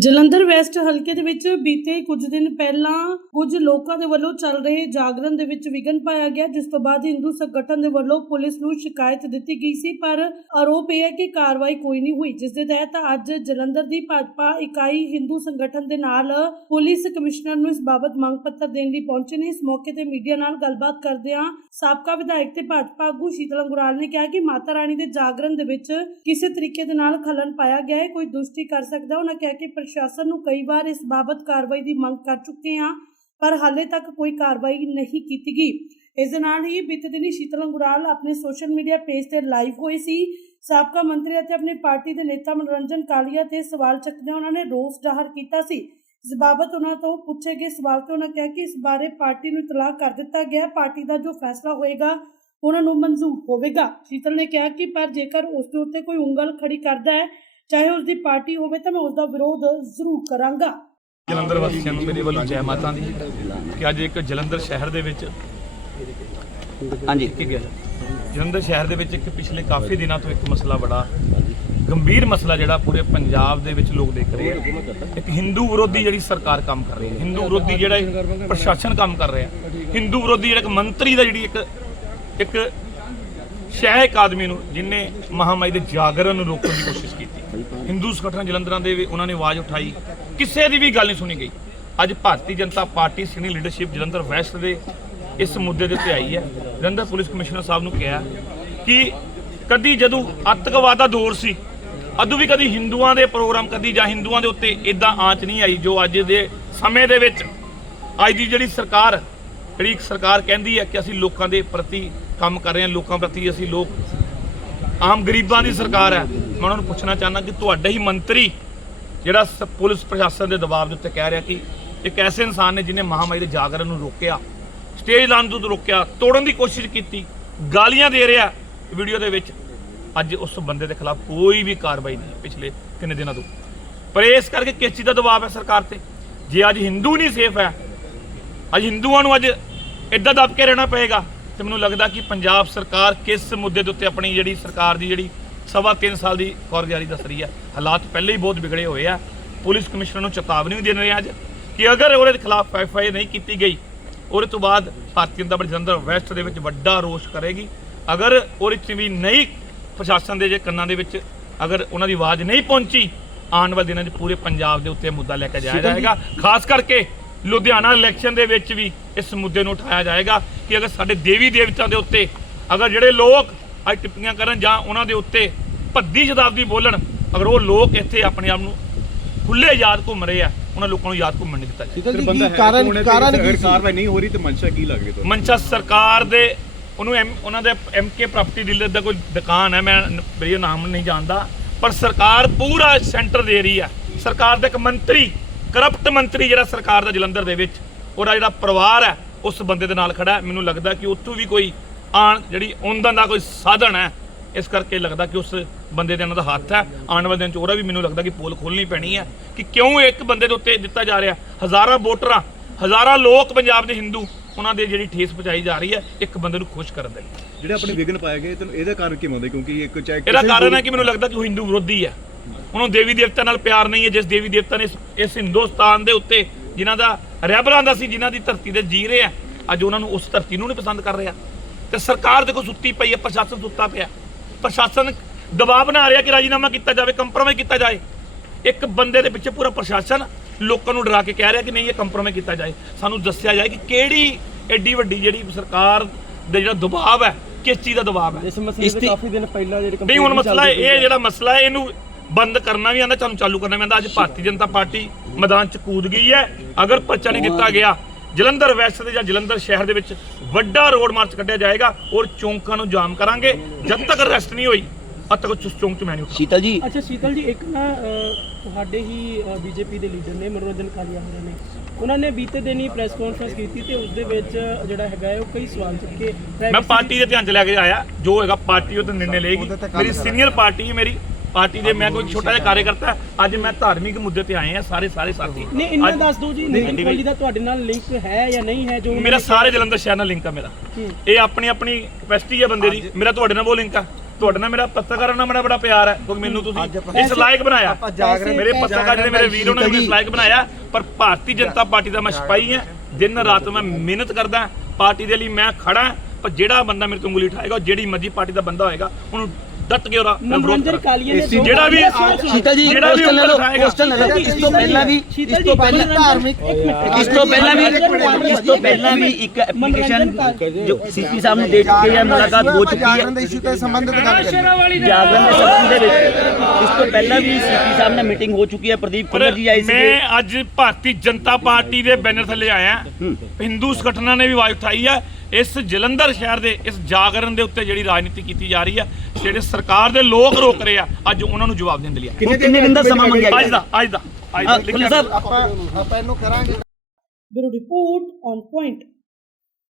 Jalandhar West ਹਲਕੇ ਦੇ ਵਿੱਚ ਬੀਤੇ ਕੁਝ ਦਿਨ ਪਹਿਲਾਂ ਕੁਝ ਲੋਕਾਂ ਦੇ ਵੱਲੋਂ ਚੱਲ ਰਹੇ ਜਾਗਰਣ ਦੇ ਵਿੱਚ ਵਿਘਨ ਪਾਇਆ ਗਿਆ, ਜਿਸ ਤੋਂ ਬਾਅਦ ਹਿੰਦੂ ਸੰਗਠਨ ਦੇ ਵੱਲੋਂ ਪੁਲਿਸ ਨੂੰ ਸ਼ਿਕਾਇਤ ਦਿੱਤੀ ਗਈ ਸੀ, ਪਰ ਆਰੋਪ ਇਹ ਹੈ ਕਿ ਕਾਰਵਾਈ ਕੋਈ ਨਹੀਂ ਹੋਈ, ਜਿਸ ਦੇ ਤਹਿਤ ਅੱਜ ਜਲੰਧਰ ਦੀ ਭਾਜਪਾ ਇਕਾਈ ਹਿੰਦੂ ਸੰਗਠਨ ਦੇ ਨਾਲ ਪੁਲਿਸ ਕਮਿਸ਼ਨਰ ਨੂੰ ਇਸ ਬਾਬਤ ਮੰਗ ਪੱਤਰ ਦੇਣ ਲਈ ਪਹੁੰਚੇ ਨੇ। ਇਸ ਮੌਕੇ ਤੇ ਮੀਡੀਆ ਨਾਲ ਗੱਲਬਾਤ ਕਰਦਿਆਂ ਸਾਬਕਾ ਵਿਧਾਇਕ ਤੇ ਭਾਜਪਾ ਆਗੂ ਸ਼ੀਤਲ ਅੰਗੁਰਾਲ ਨੇ ਕਿਹਾ ਕਿ ਮਾਤਾ ਰਾਣੀ ਦੇ ਜਾਗਰਣ ਦੇ ਵਿੱਚ ਕਿਸੇ ਤਰੀਕੇ ਦੇ ਨਾਲ ਖਲਨ ਪਾਇਆ ਗਿਆ ਹੈ, ਕੋਈ ਦੁਸ਼ਟੀ ਕਰ ਸਕਦਾ, ਉਹਨਾਂ ਕਿਹਾ ਕਿ ਪ੍ਰਸ਼ਾਸਨ ਨੂੰ ਕਈ ਵਾਰ ਇਸ ਬਾਬਤ ਕਾਰਵਾਈ ਦੀ ਮੰਗ ਕਰ ਚੁੱਕੇ ਹਾਂ, ਪਰ ਹਾਲੇ ਤੱਕ ਕੋਈ ਕਾਰਵਾਈ ਨਹੀਂ ਕੀਤੀ ਗਈ। ਇਸ ਦੇ ਨਾਲ ਹੀ ਬੀਤੇ ਦਿਨੀ ਸ਼ੀਤਲ ਅੰਗੁਰਾਲ ਆਪਣੇ ਸੋਸ਼ਲ ਮੀਡੀਆ ਪੇਜ ਤੇ ਲਾਈਵ ਹੋਏ ਸੀ। ਸਾਬਕਾ ਮੰਤਰੀ ਅਤੇ ਆਪਣੀ ਪਾਰਟੀ ਦੇ ਨੇਤਾ ਮਨੋਰੰਜਨ ਕਾਲੀਆ ਤੇ ਸਵਾਲ ਚੱਕਦਿਆਂ ਉਹਨਾਂ ਨੇ ਰੋਸ ਜ਼ਾਹਰ ਕੀਤਾ ਸੀ। ਇਸ ਬਾਬਤ ਉਹਨਾਂ ਤੋਂ ਪੁੱਛੇ ਗਏ ਸਵਾਲ ਤੇ ਉਹਨਾਂ ਕਿਹਾ ਕਿ ਇਸ ਬਾਰੇ ਪਾਰਟੀ ਨੂੰ ਇਤਲਾਹ ਕਰ ਦਿੱਤਾ ਗਿਆ, ਪਾਰਟੀ ਦਾ ਜੋ ਫੈਸਲਾ ਹੋਏਗਾ, ਉਹਨਾਂ ਨੂੰ ਮਨਜ਼ੂਰ ਹੋਵੇਗਾ। ਸ਼ੀਤਲ ਨੇ ਕਿਹਾ ਕਿ ਪਰ ਜੇਕਰ ਉਸ ਦੇ ਉੱਤੇ ਕੋਈ ਉਂਗਲ ਖੜੀ ਕਰਦਾ ਹੈ ਚਾਹੇ ਉਸ ਦੀ ਪਾਰਟੀ ਹੋਵੇ ਤਾਂ ਮੈਂ ਉਸ ਦਾ ਵਿਰੋਧ ਜ਼ਰੂਰ ਕਰਾਂਗਾ। ਜਲੰਧਰ ਵਾਸੀਆਂ ਨੂੰ ਮੇਰੇ ਵੱਲੋਂ ਜੈ ਮਾਤਾ ਦੀ ਕਿ ਅੱਜ ਇੱਕ ਜਲੰਧਰ ਸ਼ਹਿਰ ਦੇ ਵਿੱਚ ਹਾਂਜੀ। ਜਲੰਧਰ ਸ਼ਹਿਰ ਦੇ ਵਿੱਚ ਇੱਕ ਪਿਛਲੇ ਕਾਫੀ ਦਿਨਾਂ ਤੋਂ ਇੱਕ ਮਸਲਾ ਬੜਾ ਗੰਭੀਰ ਮਸਲਾ ਜਿਹੜਾ ਪੂਰੇ ਪੰਜਾਬ ਦੇ ਵਿੱਚ ਲੋਕ ਦੇਖ ਰਹੇ ਆ। ਇੱਕ ਹਿੰਦੂ ਵਿਰੋਧੀ ਜਿਹੜੀ ਸਰਕਾਰ ਕੰਮ ਕਰ ਰਹੀ ਹੈ। ਹਿੰਦੂ ਵਿਰੋਧੀ ਜਿਹੜਾ ਪ੍ਰਸ਼ਾਸਨ ਕੰਮ ਕਰ ਰਿਹਾ। ਹਿੰਦੂ ਵਿਰੋਧੀ ਜਿਹੜਾ ਇੱਕ ਮੰਤਰੀ ਦਾ ਜਿਹੜੀ ਇੱਕ ਇੱਕ ਸ਼ਹਿ ਇੱਕ ਆਦਮੀ ਨੂੰ ਜਿਨੇ ਮਹਾਮਾਰੀ ਦੇ ਜਾਗਰਣ ਨੂੰ ਰੋਕਣ ਦੀ ਕੋਸ਼ਿਸ਼ ਕੀਤੀ। ਹਿੰਦੂ ਸੰਗਠਨ ਜਲੰਧਰਾਂ ਦੇ ਵੀ ਉਹਨਾਂ ਨੇ ਆਵਾਜ਼ ਉਠਾਈ। ਕਿਸੇ ਦੀ ਵੀ ਗੱਲ ਨਹੀਂ ਸੁਣੀ ਗਈ। ਅੱਜ Bharatiya Janata party senior leadership Jalandhar west ਦੇ ਇਸ ਮੁੱਦੇ ਦੇ ਉੱਤੇ ਆਈ ਹੈ। ਜਲੰਧਰ ਪੁਲਿਸ ਕਮਿਸ਼ਨਰ ਸਾਹਿਬ ਨੂੰ ਕਿਹਾ ਕਿ ਕਦੀ ਜਦੋਂ ਅੱਤਵਾਦ ਦਾ ਦੌਰ ਸੀ ਅਦੋਂ ਵੀ ਕਦੀ ਹਿੰਦੂਆਂ ਦੇ ਪ੍ਰੋਗਰਾਮ, ਕਦੀ ਜਾਂ ਹਿੰਦੂਆਂ ਦੇ ਉੱਤੇ ਇਦਾਂ ਆਂਚ ਨਹੀਂ ਆਈ ਜੋ ਅੱਜ ਦੇ ਸਮੇਂ ਦੇ ਵਿੱਚ ਅੱਜ ਦੀ ਜਿਹੜੀ ਸਰਕਾਰ ਜਿਹੜੀ ਸਰਕਾਰ ਕਹਿੰਦੀ ਹੈ ਕਿ ਅਸੀਂ ਲੋਕਾਂ ਦੇ ਪ੍ਰਤੀ ਕੰਮ ਕਰ ਰਹੇ ਹਾਂ, ਲੋਕਾਂ ਪ੍ਰਤੀ ਅਸੀਂ ਲੋਕ ਆਮ ਗਰੀਬਾਂ ਦੀ ਸਰਕਾਰ ਹੈ। ਮੈਂ ਉਹਨਾਂ ਨੂੰ ਪੁੱਛਣਾ ਚਾਹੁੰਦਾ ਕਿ ਤੁਹਾਡਾ ਹੀ ਮੰਤਰੀ, ਜਿਹੜਾ ਸ- ਪੁਲਿਸ ਪ੍ਰਸ਼ਾਸਨ ਦੇ ਦਬਾਅ ਦੇ ਉੱਤੇ ਕਹਿ ਰਿਹਾ ਕਿ ਇੱਕ ਐਸੇ ਇਨਸਾਨ ਨੇ ਜਿਹਨੇ ਮਹਾਮਾਰੀ ਦੇ ਜਾਗਰਣ ਨੂੰ ਰੋਕਿਆ, ਸਟੇਜ ਲਾਉਣ ਤੋਂ ਰੋਕਿਆ, ਤੋੜਨ ਦੀ ਕੋਸ਼ਿਸ਼ ਕੀਤੀ, ਗਾਲੀਆਂ ਦੇ ਰਿਹਾ। ਵੀਡੀਓ ਦੇ ਵਿੱਚ ਅੱਜ ਉਸ ਬੰਦੇ ਦੇ ਖਿਲਾਫ ਕੋਈ ਵੀ ਕਾਰਵਾਈ ਨਹੀਂ, ਪਿਛਲੇ ਕਿੰਨੇ ਦਿਨਾਂ ਤੋਂ। ਪਰ ਇਸ ਕਰਕੇ ਕਿਸ ਚੀਜ਼ ਦਾ ਦਬਾਅ ਹੈ ਸਰਕਾਰ ਤੇ? ਜੇ ਅੱਜ ਹਿੰਦੂ ਨਹੀਂ ਸੇਫ ਹੈ, ਅੱਜ ਹਿੰਦੂਆਂ ਨੂੰ ਅੱਜ ਇੱਦਾਂ ਦੱਬ ਕੇ ਰਹਿਣਾ ਪਏਗਾ। ਤੇ ਮੈਨੂੰ ਲੱਗਦਾ ਕਿ ਪੰਜਾਬ ਸਰਕਾਰ ਕਿਸ ਮੁੱਦੇ ਦੇ ਉੱਤੇ ਆਪਣੀ ਜਿਹੜੀ ਸਰਕਾਰ ਦੀ ਜਿਹੜੀ ਸਵਾ ਤਿੰਨ ਸਾਲ ਦੀ ਕਾਰਗੁਜ਼ਾਰੀ ਦੱਸ ਰਹੀ ਹੈ ਹਾਲਾਤ ਪਹਿਲੇ ਹੀ ਬਹੁਤ ਵਿਗੜੇ ਹੋਏ ਆ। ਪੁਲਿਸ ਕਮਿਸ਼ਨਰ ਨੂੰ ਚੇਤਾਵਨੀ ਵੀ ਦੇ ਰਹੇ ਅੱਜ ਕਿ ਅਗਰ ਉਹਦੇ ਖਿਲਾਫ ਐਫਆਈਆਰ ਨਹੀਂ ਕੀਤੀ ਗਈ ਉਹਦੇ ਤੋਂ ਬਾਅਦ ਭਾਰਤੀ ਜਨਤਾ ਪਾਰਟੀ ਜਲੰਧਰ ਵੈਸਟ ਦੇ ਵਿੱਚ ਵੱਡਾ ਰੋਸ਼ ਕਰੇਗੀ। ਅਗਰ ਉਹਦੇ 'ਚ ਵੀ ਨਹੀਂ ਪ੍ਰਸ਼ਾਸਨ ਦੇ ਜੇ ਕੰਨਾਂ ਦੇ ਵਿੱਚ ਅਗਰ ਉਹਨਾਂ ਦੀ ਆਵਾਜ਼ ਨਹੀਂ ਪਹੁੰਚੀ ਆਉਣ ਵਾਲੇ ਦਿਨਾਂ 'ਚ ਪੂਰੇ ਪੰਜਾਬ ਦੇ ਉੱਤੇ ਮੁੱਦਾ ਲੈ ਕੇ ਜਾਇਆ ਜਾਏਗਾ। ਖਾਸ ਕਰਕੇ ਲੁਧਿਆਣਾ ਇਲੈਕਸ਼ਨ ਦੇ ਵਿੱਚ ਵੀ ਇਸ ਮੁੱਦੇ ਨੂੰ ਉਠਾਇਆ ਜਾਏਗਾ ਕਿ ਅਗਰ ਸਾਡੇ ਦੇਵੀ ਦੇਵਤਾ ਦੇ ਉੱਤੇ ਅਗਰ ਜਿਹੜੇ ਲੋਕ ਅੱਜ ਟਿੱਪਣੀਆਂ ਕਰਨ ਜਾਂ ਉਹਨਾਂ ਦੇ ਉੱਤੇ ਭੱਦੀ ਸ਼ਤਾਬਦੀ ਬੋਲਣ ਅਗਰ ਉਹ ਲੋਕ ਇੱਥੇ ਆਪਣੇ ਆਪ ਨੂੰ ਖੁੱਲੇ ਯਾਦ ਘੁੰਮ ਰਹੇ ਆ ਉਹਨਾਂ ਲੋਕਾਂ ਨੂੰ ਯਾਦ ਘੁੰਮਣ ਨਹੀਂ ਦਿੱਤਾ ਜੀ ਸ਼ੀਤਲ ਫਿਰ ਜੀ ਬੰਦਾ ਕੀ ਹੈ ਕਾਰਨ ਕੌਣ ਹੈ ਤੇ ਕਾਰਨ ਅਗਰ ਕੀ ਸੀ? ਕਾਰਵਾਈ ਨਹੀਂ ਹੋ ਰਹੀ ਤੇ ਮਨਸ਼ਾ ਕੀ ਲੱਗ ਰਹੀ ਤੁਹਾਨੂੰ? ਮਨਸ਼ਾ ਸਰਕਾਰ ਦੇ ਉਹਨੂੰ ਐਮ- ਉਹਨਾਂ ਦੇ ਐਮਕੇ ਪ੍ਰਾਪਰਟੀ ਡੀਲਰ ਦਾ ਕੋਈ ਦੁਕਾਨ ਹੈ ਮੈਂ ਮੇਰਾ ਨਾਮ ਨਹੀਂ ਜਾਣਦਾ ਪਰ ਸਰਕਾਰ ਪੂਰਾ ਸੈਂਟਰ ਦੇ ਰਹੀ ਹੈ। ਸਰਕਾਰ ਦਾ ਇੱਕ ਮੰਤਰੀ ਕਰਪਟ ਮੰਤਰੀ ਜਿਹੜਾ ਸਰਕਾਰ ਦਾ ਜਲੰਧਰ ਦੇ ਵਿੱਚ ਉਹਦਾ ਜਿਹੜਾ ਪਰਿਵਾਰ ਹੈ ਉਸ ਬੰਦੇ ਦੇ ਨਾਲ ਖੜਾ ਹੈ। ਮੈਨੂੰ ਲੱਗਦਾ ਕਿ ਉੱਥੋਂ ਵੀ ਕੋਈ ਆਣ ਜਿਹੜੀ ਆਮਦਨ ਦਾ ਕੋਈ ਸਾਧਨ ਹੈ ਇਸ ਕਰਕੇ ਲੱਗਦਾ ਕਿ ਉਸ ਬੰਦੇ ਦੇ ਇਹਨਾਂ ਦਾ ਹੱਥ ਹੈ। ਆਉਣ ਵਾਲੇ ਦਿਨ ਚ ਉਹਦਾ ਵੀ ਮੈਨੂੰ ਲੱਗਦਾ ਕਿ ਪੋਲ ਖੋਲਣੀ ਪੈਣੀ ਹੈ ਕਿ ਕਿਉਂ ਇੱਕ ਬੰਦੇ ਦੇ ਉੱਤੇ ਦਿੱਤਾ ਜਾ ਰਿਹਾ। ਹਜ਼ਾਰਾਂ ਵੋਟਰਾਂ ਹਜ਼ਾਰਾਂ ਲੋਕ ਪੰਜਾਬ ਦੇ ਹਿੰਦੂ ਉਹਨਾਂ ਦੇ ਜਿਹੜੀ ਠੇਸ ਪਹੁੰਚਾਈ ਜਾ ਰਹੀ ਹੈ ਇੱਕ ਬੰਦੇ ਨੂੰ ਖੁਸ਼ ਕਰਨ ਦੇ ਲਈ। ਜਿਹੜੇ ਆਪਣੇ ਵਿਗਨ ਪਾਏ ਗਏ ਤੈਨੂੰ ਇਹਦਾ ਕਾਰਨ ਕੀ ਮੰਨਦੇ ਕਿਉਂਕਿ ਇੱਕ ਚਾਹੇ ਇਹਦਾ ਕਾਰਨ ਹੈ ਕਿ ਮੈਨੂੰ ਲੱਗਦਾ ਕਿ ਉਹ ਹਿੰਦੂ ਵਿਰੋਧੀ ਹੈ। ਉਹਨੂੰ ਦੇਵੀ ਦੇਵਤਾ ਨਾਲ ਪਿਆਰ ਨਹੀਂ ਹੈ ਜਿਸ ਦੇਵੀ ਦੇਵਤਾ ਨੇ ਇਸ ਹਿੰਦੁਸਤਾਨ ਦੇ ਉੱਤੇ ਜਿਨ੍ਹਾਂ ਦਾ ਰਹਿਬਰਾਂ ਦਾ ਸੀ ਜਿਨ੍ਹਾਂ ਦੀ ਧਰਤੀ ਤੇ ਜੀ ਰਹੇ। ਆ ਅੱਜ ਉਹਨਾਂ ਨੂੰ ਉਸ ਧਰਤੀ ਨੂੰ ਨਹੀਂ ਪਸੰਦ ਕਰ ਰਿਹਾ। ਤੇ ਸਰਕਾਰ ਦੇਖੋ ਸੁੱਤੀ ਪਈ ਹੈ ਪ੍ਰਸ਼ਾਸਨ ਸੁੱਤਾ ਪਿਆ। ਪ੍ਰਸ਼ਾਸਨ ਦਬਾਅ ਬਣਾ ਰਿਹਾ ਕਿ ਰਾਜੀਨਾਮਾ ਕੀਤਾ ਜਾਵੇ ਕੰਪਰੋਮਾਈਜ਼ ਕੀਤਾ ਜਾਏ। ਇੱਕ ਬੰਦੇ ਦੇ ਪਿੱਛੇ ਪੂਰਾ ਪ੍ਰਸ਼ਾਸਨ ਲੋਕਾਂ ਨੂੰ ਡਰਾ ਕੇ ਕਹਿ ਰਿਹਾ ਕਿ ਨਹੀਂ ਇਹ ਕੰਪਰੋਮਾਈਜ਼ ਕੀਤਾ ਜਾਏ। ਸਾਨੂੰ ਦੱਸਿਆ ਜਾਏ ਕਿ ਕਿਹੜੀ ਐਡੀ ਵੱਡੀ ਜਿਹੜੀ ਸਰਕਾਰ ਦੇ ਜਿਹੜਾ ਦਬਾਅ ਹੈ ਕਿਸ ਚੀਜ਼ ਦਾ ਦਬਾਅ ਹੈ? ਇਸ ਮਸਲੇ ਤੇ ਕਾਫੀ ਦਿਨ ਪਹਿਲਾਂ ਜਿਹੜੇ ਨਹੀਂ ਹੁਣ ਮਸਲਾ ਇਹ ਜਿਹੜਾ ਮਸਲਾ ਹੈ ਇਹਨੂੰ ਬੰਦ ਕਰਨਾ ਵੀ ਆਂਦਾ ਤੁਹਾਨੂੰ ਚਾਲੂ ਕਰਨਾ ਵੀ ਆਂਦਾ। ਅੱਜ ਭਾਰਤੀ ਜਨਤਾ ਪਾਰਟੀ ਮੈਦਾਨ ਚ ਕੂਦ ਗਈ ਹੈ। ਅਗਰ ਪਰਚਾ ਨਹੀਂ ਦਿੱਤਾ ਗਿਆ ਜਲੰਧਰ ਵੈਸਟ ਦੇ ਜਾਂ ਜਲੰਧਰ ਸ਼ਹਿਰ ਦੇ ਵਿੱਚ ਵੱਡਾ ਰੋਡ ਮਾਰਚ ਕੱਢਿਆ ਜਾਏਗਾ ਔਰ ਚੌਂਕਾਂ ਨੂੰ ਜਾਮ ਕਰਾਂਗੇ। ਜਦ ਤੱਕ ਅਰੈਸਟ ਨਹੀਂ ਹੋਈ ਅਦ ਤੱਕ ਉਸ ਚੌਂਕ ਚ ਮੈਂ ਨਹੀਂ। ਸ਼ੀਤਲ ਜੀ। ਅੱਛਾ ਸ਼ੀਤਲ ਜੀ ਇੱਕ ਨਾ ਤੁਹਾਡੇ ਹੀ ਬੀਜੇਪੀ ਦੇ ਲੀਡਰ ਨੇ ਮਨੋਰੰਜਨ ਕਾਲੀਆ ਹੋਰਾਂ ਨੇ ਉਹਨਾਂ ਨੇ ਬੀਤੇ ਦਿਨ ਹੀ ਪ੍ਰੈਸ ਕਾਨਫਰੰਸ ਕੀਤੀ ਤੇ ਉਸ ਦੇ ਵਿੱਚ ਜਿਹੜਾ ਹੈਗਾ ਉਹ ਕਈ ਸਵਾਲ ਚੁੱਕੇ। ਮੈਂ ਪਾਰਟੀ ਦੇ ਧਿਆਨ ਚ ਲੈ ਕੇ ਆਇਆ। ਜੋ ਹੈਗਾ ਪਾਰਟੀ ਉਹ ਤੇ ਨਿਰਣੇ ਲਏਗੀ। ਮੇਰੀ ਸੀਨੀਅਰ ਪਾਰਟੀ ਹੈ ਮੇਰੀ। ਪਾਰਟੀ ਦੇ ਮੈਂ ਕੋਈ ਛੋਟਾ ਜਿਹਾ ਕਾਰਜਕਰਤਾ ਅੱਜ ਮੈਂ ਧਾਰਮਿਕ ਮੁੱਦੇ ਤੇ ਆਏ ਆ ਸਾਰੇ ਸਾਰੇ ਸਾਥੀ। ਨਹੀਂ ਅੱਜ- ਦੱਸ ਦਿਓ ਜੀ ਨਿਤਿਨ ਕੋਹਲੀ ਦਾ ਤੁਹਾਡੇ ਨਾਲ ਲਿੰਕ ਹੈ ਜਾਂ ਨਹੀਂ ਹੈ ਜੋ ਮੇਰਾ ਸਾਰੇ ਜਲੰਧਰ ਸ਼ਹਿਰ ਨਾਲ ਲਿੰਕ ਆ ਮੇਰਾ। ਇਹ ਆਪਣੀ ਆਪਣੀ ਕਪੈਸਿਟੀ ਹੈ ਬੰਦੇ ਦੀ। ਮੇਰਾ ਤੁਹਾਡੇ ਨਾਲ ਉਹ ਲਿੰਕ ਆ। ਤੁਹਾਡੇ ਨਾਲ ਮੇਰਾ ਪੱਤਰਕਾਰਾਂ ਨਾਲ ਬੜਾ ਬੜਾ ਪਿਆਰ ਹੈ ਕਿਉਂਕਿ ਮੈਨੂੰ ਤੁਸੀਂ ਇਸ ਲਾਇਕ ਬਣਾਇਆ। ਮੇਰੇ ਪੱਤਰਕਾਰ ਜਿਹੜੇ ਮੇਰੇ ਵੀਰ ਉਹਨਾਂ ਨੇ ਮੈਨੂੰ ਇਸ ਲਾਇਕ ਬਣਾਇਆ। ਪਰ ਭਾਰਤੀ ਜਨਤਾ ਪਾਰਟੀ ਦਾ ਮੈਂ ਸਿਪਾਹੀ ਹਾਂ ਦਿਨ ਰਾਤ ਮੈਂ ਮਿਹਨਤ ਕਰਦਾ। ਪਾਰਟੀ ਦੇ ਲਈ ਮੈਂ ਖੜਾ। ਪਰ ਜਿਹੜਾ ਬੰਦਾ ਮੇਰੇ ਤੋਂ ਉਂਗਲੀ ਉਠਾਏਗਾ ਉਹ ਜਿਹੜੀ ਮਰਜ਼ੀ ਪਾਰਟੀ ਦਾ ਬੰਦਾ ਹੋਏਗਾ ਉਹਨੂੰ ਡਟ ਕੇ ਉਹਦਾ ਮੈਂ ਵਿਰੋਧ ਮਨੋਰੰਜਨ। ਕਾਲੀਆ ਨੇ ਜਿਹੜਾ ਵੀ ਸ਼ੀਤਲ ਜੀ ਜਿਹੜਾ ਵੀ ਕੁਐਸਚਨ ਲੈ ਲਓ ਉੱਪਰ ਆਏਗਾ। ਕੁਐਸਚਨ ਲੈ ਲਓ ਇਸ ਤੋਂ ਪਹਿਲਾਂ ਵੀ ਇਸ ਤੋਂ ਜੀ, ਪਹਿਲਾਂ ਧਾਰਮਿਕ ਇਸ ਤੋਂ ਪਹਿਲਾਂ ਵੀ ਇਸ ਤੋਂ ਪਹਿਲਾਂ ਵੀ ਇੱਕ ਐਪਲੀਕੇਸ਼ਨ ਜੋ ਸੀਪੀ ਸਾਹਿਬ ਨੂੰ ਦੇ ਚੁੱਕੇ ਹੈ ਮੁਲਾਕਾਤ ਹੋ ਚੁੱਕੀ ਹੈ ਜਾਗਰਣ ਦੇ ਇਸ਼ੂ ਤੇ ਸੰਬੰਧਿਤ ਗੱਲ ਕਰੀਏ ਜਾਗਰਣ ਦੇ ਸੰਬੰਧ ਦੇ ਵਿੱਚ ਇਸ ਤੋਂ ਪਹਿਲਾਂ ਵੀ ਸੀਪੀ ਸਾਹਿਬ ਨਾਲ ਮੀਟਿੰਗ ਹੋ ਚੁੱਕੀ ਹੈ ਪ੍ਰਦੀਪ ਪਰ ਕੁਮਾਰ ਜੀ ਆਏ ਸੀਗੇ ਮੈਂ ਅੱਜ ਭਾਰਤੀ ਜਨਤਾ ਪਾਰਟੀ ਦੇ ਬੈਨਰ ਥੱਲੇ ਆਇਆ ਹਿੰਦੂ ਸੰਗਠਨਾਂ ਨੇ ਵੀ ਆਵਾਜ਼ ਉਠਾਈ ਹੈ ਇਸ ਜਲੰਧਰ ਸ਼ਹਿਰ ਦੇ ਇਸ ਜਾਗਰਣ ਦੇ ਉੱਤੇ ਜਿਹੜੀ ਰਾਜਨੀਤੀ ਕੀਤੀ ਜਾ ਰਹੀ ਹੈ ਜਿਹੜੇ ਸਰਕਾਰ ਦੇ ਲੋਕ ਰੋਕ ਰਹੇ ਆ ਅੱਜ ਉਹਨਾਂ ਨੂੰ ਜਵਾਬ ਦੇਣ ਦੇ ਲਈ। ਹੁਣ ਕਿੰਨੇ ਦਿਨ ਦਾ ਸਮਾਂ ਮੰਗਿਆ ਅੱਜ ਦਾ ਅੱਜ ਦਾ ਅੱਜ ਦਾ। ਲਿਖਿਆ ਆਪਾਂ ਆਪਾਂ ਇਹਨੂੰ ਕਰਾਂਗੇ। Bureau report on point